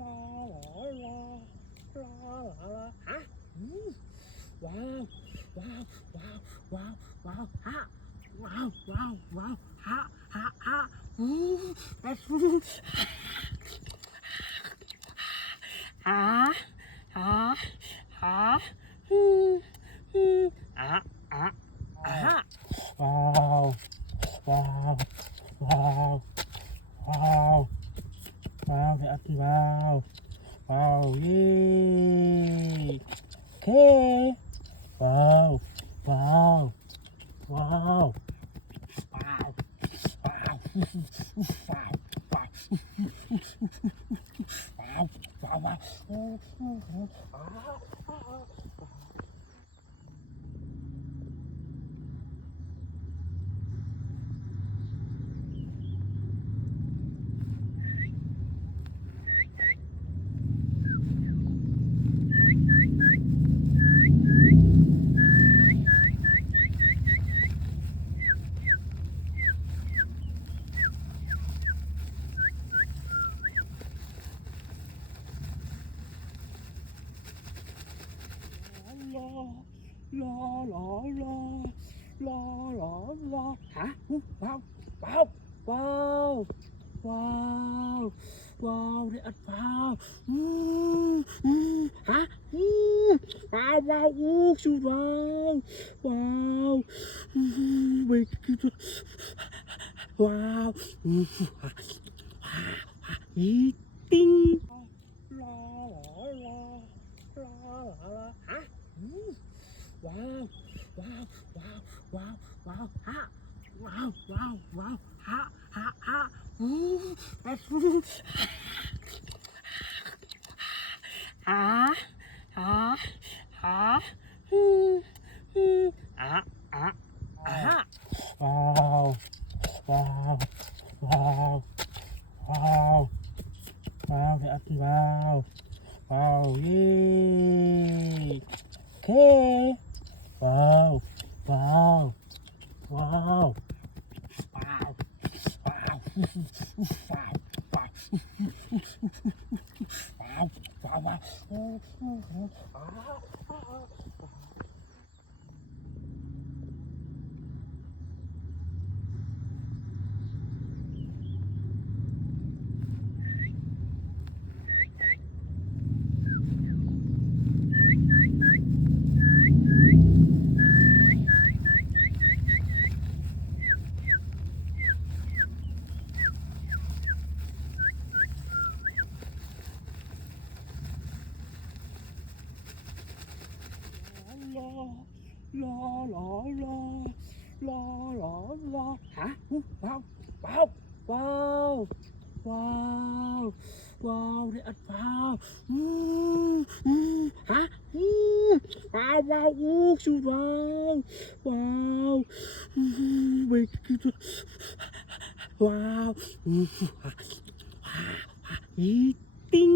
ลาลาลาลาลาฮะว้าวว้าวว้าวว้าวว้าวฮะว้าวว้าวว้าวฮะฮะฮะแบบฮะฮะฮะอะอะอะว้าวว้าวว้าวว้าวว้าวพี่อัพว้าวว้าวเย้โอเคว้าวว้าวว้าวว้าวว้าวว้าวว้าวว้าวว้าวว้าวลาลาลาลาลาลาฮะว้าวว้าวว้าวว้าวว้าวเรียดว้าวฮะว้าวว้าวชูว้าวว้าวเวกว้าวอีติ้งลาลาลาลาลาฮะว้าวว้าวว้าวว้าวว้าวฮะว้าวว้าวว้าวฮะฮะฮะแบบฮะฮะฮะอะอะอะว้าวว้าวว้าวว้าวว้าวพี่อัพว้าวว้าวเย้โอเคว้าวว้าวว้าวว้าวว้าวว้าวว้าวว้าวว้าวว้าวลาลาลาลาลาลาลาฮะว้าวว้าวว้าวว้าวว้าวเรียดว้าวฮะว้าวว้าวชูว้าวว้าวเวกว้าวอีติ้ง